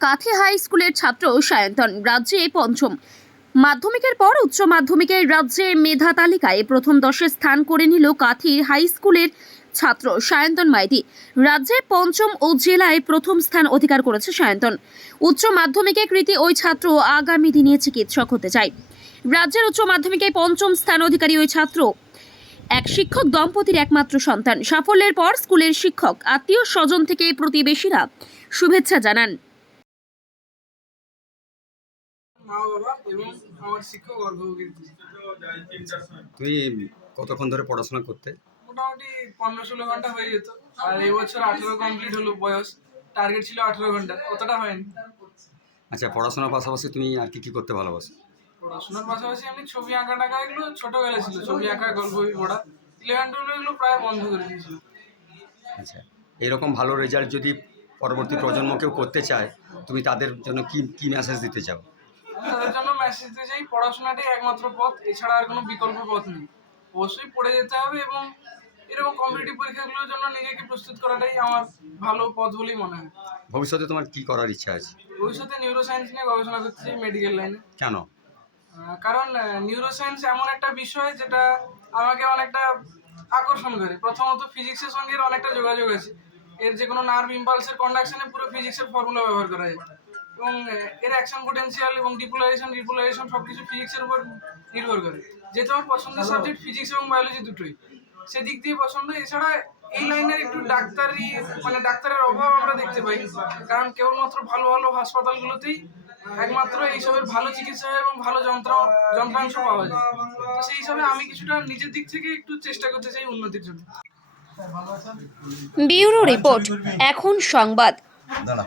Kanthi high স্কুলের ছাত্র সায়ন্তন, রাজ্যে পঞ্চম। মাধ্যমিকের পর উচ্চ মাধ্যমিকের রাজ্যের মেধা তালিকায় প্রথম দশে স্থান করে নিল কাথির হাই স্কুলের ছাত্র সায়ন্তন মাইতি। রাজ্যে পঞ্চম ও জেলায় প্রথম স্থান অধিকার করেছে সায়ন্তন। উচ্চ মাধ্যমিকে কৃতি ওই ছাত্র আগামী দিনে চিকিৎসক হতে চায়। রাজ্যের উচ্চ মাধ্যমিকে পঞ্চম স্থান অধিকারী ওই ছাত্র। এক শিক্ষক দম্পতির একমাত্র সন্তান। সাফল্যের পর স্কুলের শিক্ষক, আত্মীয় স্বজন থেকে প্রতিবেশীরা শুভেচ্ছা জানান। এবং আমার শিক্ষক অর্ঘকীর্তি তুমি কতক্ষণ ধরে পড়াশোনা করতে? মোটামুটি পনেরো ষোলো ঘণ্টা হয়ে যেত। আর এবছর আঠেরো কমপ্লিট হলো বয়স। টার্গেট ছিল আঠেরো ঘণ্টা। অতটা হয়নি। আচ্ছা পড়াশোনার পাশাপাশি তুমি আর কি কি করতে ভালোবাসো? পড়াশোনার পাশাপাশি আমি ছবি আঁকা টাকা এগুলো ছোটবেলা ছিল। ছবি আঁকা গল্প পড়া। ইলেভেন টুয়েলভ এগুলো প্রায় বন্ধ করে দিয়েছিল। আচ্ছা এরকম ভালো রেজাল্ট যদি পরবর্তী প্রজন্ম কেউ করতে চায় তুমি তাদের জন্য কি কি মেসেজ দিতে চাও? দিতে চাই পড়াশোনাটাই একমাত্র পথ এছাড়া আর কোনো বিকল্প পথ নেই। অবশ্যই পড়ে যেতে হবে এবং এরকম কম্পিটিটিভ পরীক্ষাগুলোর জন্য নিজেকে প্রস্তুত করাটাই আমার ভালো পথ বলেই মনে হয়। ভবিষ্যতে তোমার কি করার ইচ্ছা আছে? ভবিষ্যতে নিউরো সায়েন্স নিয়ে গবেষণা করতে চাই মেডিকেল লাইনে কেন? কারণ নিউরো সায়েন্স এমন একটা বিষয় যেটা আমাকে অনেকটা আকর্ষণ করে। প্রথমত ফিজিক্সের সঙ্গে অনেকটা যোগাযোগ আছে। এর যে কোনো নার্ভ ইম্পালসের কন্ডাকশনে পুরো ফিজিক্সের ফর্মুলা ব্যবহার করা যায়। এবং এর অ্যাকশন পোটেনশিয়াল এবং ডিপোলারাইজেশন রিপোলারাইজেশন সব কিছু ফিজিক্সের উপর নির্ভর করে। যেহেতু আমার পছন্দের সাবজেক্ট ফিজিক্স এবং বায়োলজি দুটোই। সেদিক দিয়ে পছন্দ এছাড়া এই লাইনের একটু ডাক্তারি মানে ডাক্তারের অভাব আমরা দেখতে পাই। কারণ কেবলমাত্র ভালো ভালো হাসপাতালগুলোতেই একমাত্র এইসবের ভালো চিকিৎসা এবং ভালো যন্ত্র যন্ত্রাংশ পাওয়া যায়। তো সেই হিসাবে আমি কিছুটা নিজের দিক থেকে একটু চেষ্টা করতে চাই উন্নতির জন্য। ব্যুরো রিপোর্ট এখন সংবাদ। দাঁড়া।